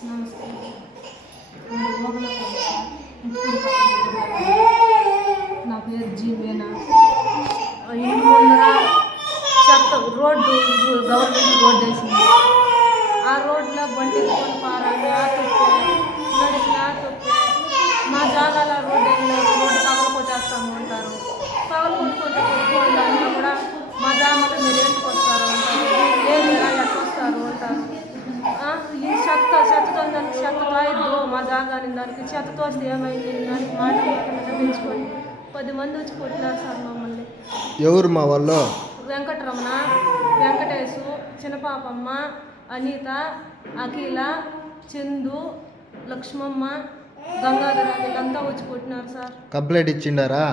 నా పేరు జీ మీనా ఇంటి ముందర చెత్త రోడ్డు గవర్నమెంట్ రోడ్డు వేసింది ఆ రోడ్లో బండి పారాలి ఆ తొక్కే నడిచిన ఆ తొక్కే మా జాగాల రోడ్డు రోడ్డు పగలు కొట్టేస్తాము అంటారు పగలు కొట్టుకుంటే కూడా మా జాగ్రత్త మీరు జాగాని దానికి వస్తే ఏమైంది? దానికి మాట పెంచుకొని పది మంది వచ్చి కొట్టినారు సార్ మమ్మల్ని. ఎవరు మా వాళ్ళు? వెంకటరమణ వెంకటేశు చిన్నపాపమ్మ అనిత అఖిల చందు లక్ష్మమ్మ గంగాధర వీళ్ళంతా వచ్చి కొట్టినారు సార్. కంప్లైంట్ ఇచ్చిండారా?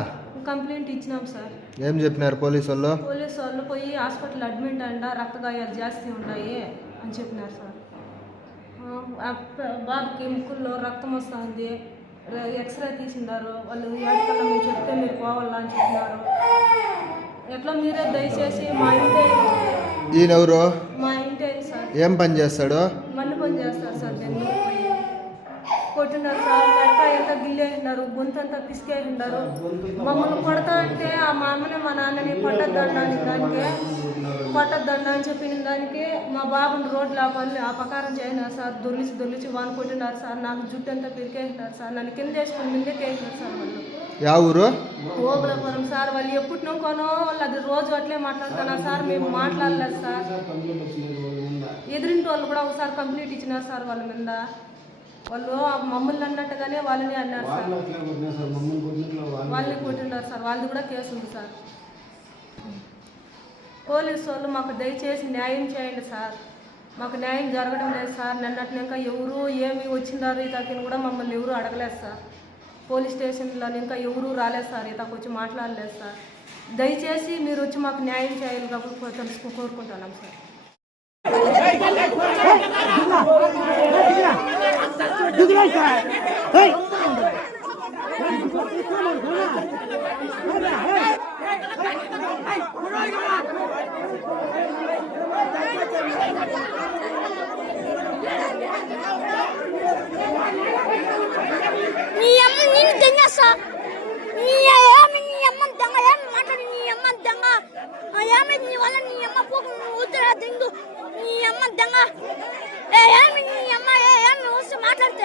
కంప్లైంట్ ఇచ్చినాం సార్. ఏం చెప్పినారు పోలీసు వాళ్ళు? పోలీసు వాళ్ళు పోయి హాస్పిటల్ అడ్మిట్ అంట రక్తగాయాలు జాస్తి ఉన్నాయి అని చెప్పినారు సార్. బాబుకి ముక్కుల్లో రక్తం వస్తుంది. ఎక్స్రే తీసిండారు. వాళ్ళు ఏడకల్లా మేము చెప్తే మీరు పోవాలా అని చెప్పినారు. ఎట్లా మీరే దయచేసి మా ఇంటి ఈయనెవరు మా ఇంటి సార్. ఏం పని చేస్తాడు? మన్ను పని చేస్తారు సార్. కొట్టినారు సార్. ఎంత గిల్లేసినారు గొంతంతా పిసికేసినారు మమ్మల్ని కొడతా అంటే ఆ మా అమ్మని మా నాన్నని పట్టద్దండానికి దానికి పట్టద్దండ అని చెప్పిన దానికి మా బాబుని రోడ్లు ఆ పని ఆ ప్రకారం చేయనారు సార్ దొల్లిచి దొల్లిచి వాని కొట్టినారు సార్ నాకు జుట్టు అంతా పిరికేసినారు సార్ నన్ను కింద వేసుకుని ముందే కేసినారు సార్ వాళ్ళు. యా ఊరు? ఓబులపురం సార్ వాళ్ళు ఎప్పుడు నొక్కోనో వాళ్ళు అది రోజు అట్లే మాట్లాడుతున్నారు సార్ మేము మాట్లాడలేదు సార్. ఎదురింటి వాళ్ళు కూడా ఒకసారి కంప్లీట్ ఇచ్చినారు సార్ వాళ్ళ మీద. వాళ్ళు మమ్మల్ని అన్నట్టుగానే వాళ్ళని అన్నారు సార్. వాళ్ళని కొట్టినారు సార్ వాళ్ళది కూడా కేసు ఉంది సార్. పోలీసు వాళ్ళు మాకు దయచేసి న్యాయం చేయండి సార్. మాకు న్యాయం జరగడం లేదు సార్. నిన్నటి ఇంకా ఎవరు ఏమి వచ్చిండారు ఇతకిని కూడా మమ్మల్ని ఎవరు అడగలేదు సార్. పోలీస్ స్టేషన్లో ఇంకా ఎవరు రాలేదు సార్. ఇతకు వచ్చి మాట్లాడలేదు సార్. దయచేసి మీరు వచ్చి మాకు న్యాయం చేయాలి కాబట్టి తెలుసుకో కోరుకుంటున్నాం సార్. thôi trời. Ơi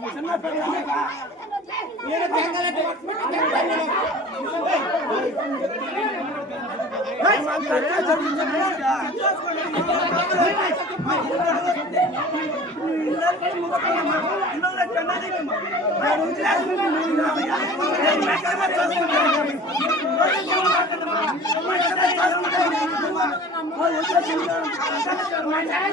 ముసల్లా పెళ్ళామేగా నేను బెంగళూరు బెంగళూరు Hey,